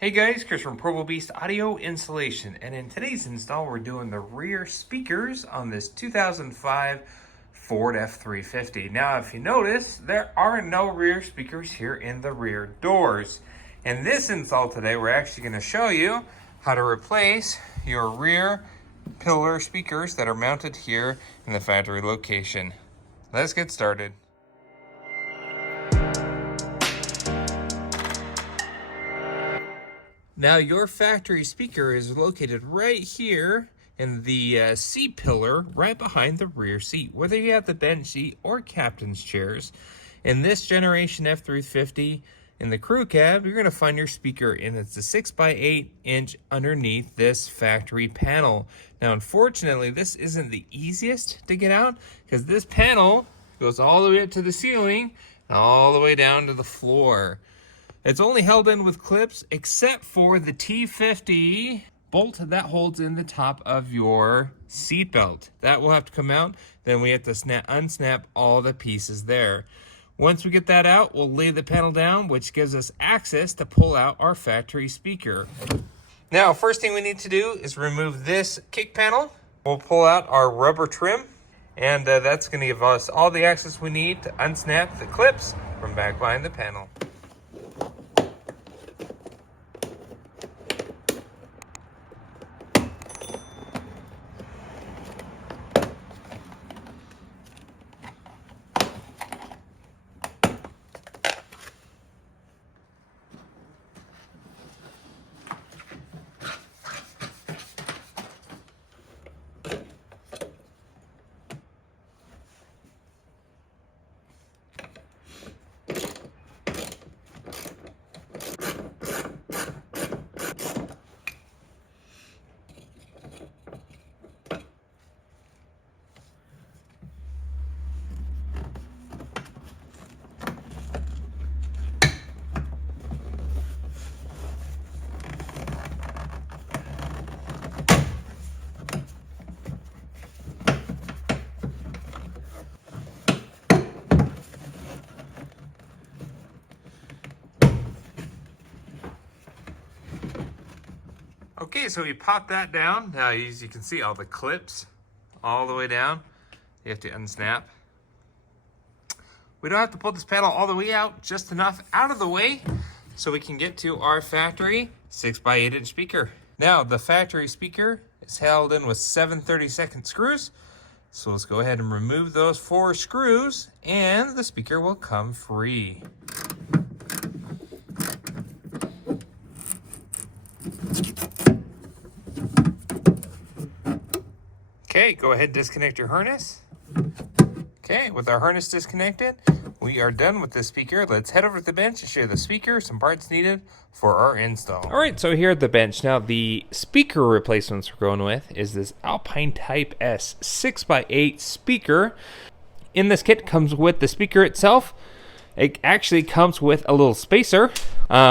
Hey guys, Chris from Provo Beast Audio Installation, and in today's install we're doing the rear speakers on this 2005 Ford F350. Now if you notice, there are no rear speakers here in the rear doors. In this install today we're actually going to show you how to replace your rear pillar speakers that are mounted here in the factory location. Let's get started. Now your factory speaker is located right here in the seat pillar right behind the rear seat, whether you have the bench seat or captain's chairs. In this generation F350, in the crew cab, you're going to find your speaker, and it's a 6x8 inch underneath this factory panel. Now unfortunately this isn't the easiest to get out because this panel goes all the way up to the ceiling and all the way down to the floor. It's only held in with clips except for the T50 bolt that holds in the top of your seat belt. That will have to come out. Then we have to unsnap all the pieces there. Once we get that out, we'll lay the panel down, which gives us access to pull out our factory speaker. Now, first thing we need to do is remove this kick panel. We'll pull out our rubber trim, and that's going to give us all the access we need to unsnap the clips from back behind the panel. Okay, so we pop that down. Now, as you can see, all the clips all the way down. You have to unsnap. We don't have to pull this panel all the way out, just enough out of the way so we can get to our factory 6x8 inch speaker. Now, the factory speaker is held in with 7/32 screws. So let's go ahead and remove those 4 screws and the speaker will come free. Okay, go ahead and disconnect your harness. Okay, with our harness disconnected, we are done with this speaker. Let's head over to the bench and show you the speaker, some parts needed for our install. All right, so here at the bench. Now, the speaker replacements we're going with is this Alpine Type S 6x8 speaker. In this kit comes with the speaker itself. It actually comes with a little spacer,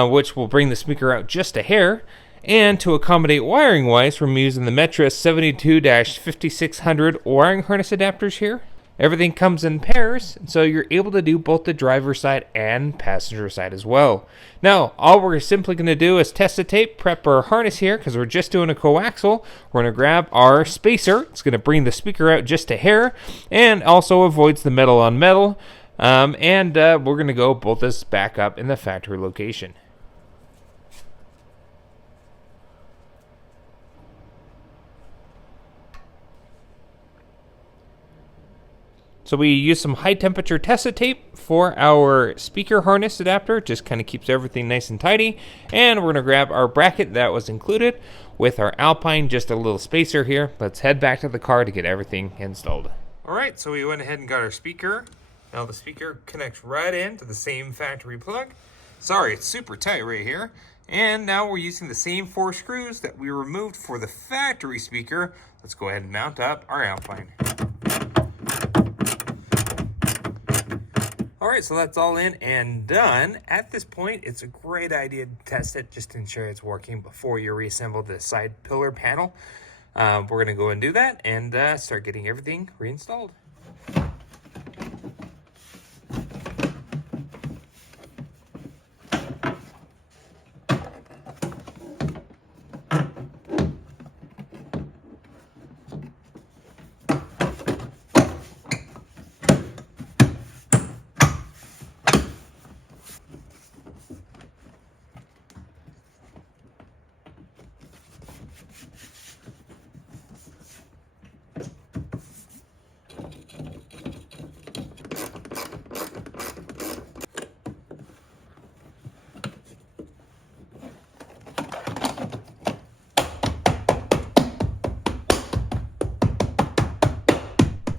which will bring the speaker out just a hair. And to accommodate wiring wise, we're using the Metris 72-5600 wiring harness adapters here. Everything comes in pairs, so you're able to do both the driver side and passenger side as well. Now, all we're simply going to do is test the tape, prep our harness here, because we're just doing a coaxial. We're going to grab our spacer. It's going to bring the speaker out just a hair, and also avoids the metal on metal. We're going to go bolt this back up in the factory location. So we use some high temperature tested tape for our speaker harness adapter. Just kind of keeps everything nice and tidy. And we're going to grab our bracket that was included with our Alpine, just a little spacer here. Let's head back to the car to get everything installed. All right, so we went ahead and got our speaker. Now the speaker connects right into the same factory plug. Sorry, it's super tight right here. And now we're using the same 4 screws that we removed for the factory speaker. Let's go ahead and mount up our Alpine. All right, so that's all in and done. At this point, it's a great idea to test it just to ensure it's working before you reassemble the side pillar panel. We're going to go and do that and start getting everything reinstalled.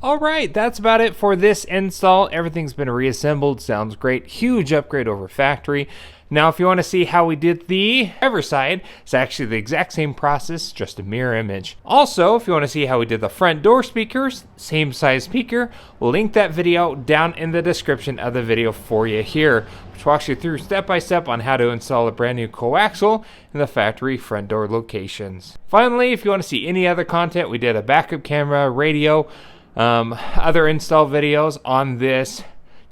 Alright, that's about it for this install. Everything's been reassembled, sounds great. Huge upgrade over factory. Now, if you want to see how we did the driver's side, it's actually the exact same process, just a mirror image. Also, if you want to see how we did the front door speakers, same size speaker, we'll link that video down in the description of the video for you here, which walks you through step by step on how to install a brand new coaxial in the factory front door locations. Finally, if you want to see any other content, we did a backup camera, radio, other install videos on this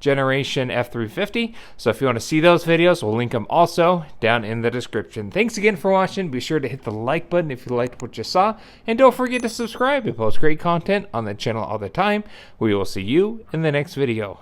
generation F350. So if you want to see those videos, we'll link them also down in the description. Thanks again for watching. Be sure to hit the like button if you liked what you saw. And don't forget to subscribe. We post great content on the channel all the time. We will see you in the next video.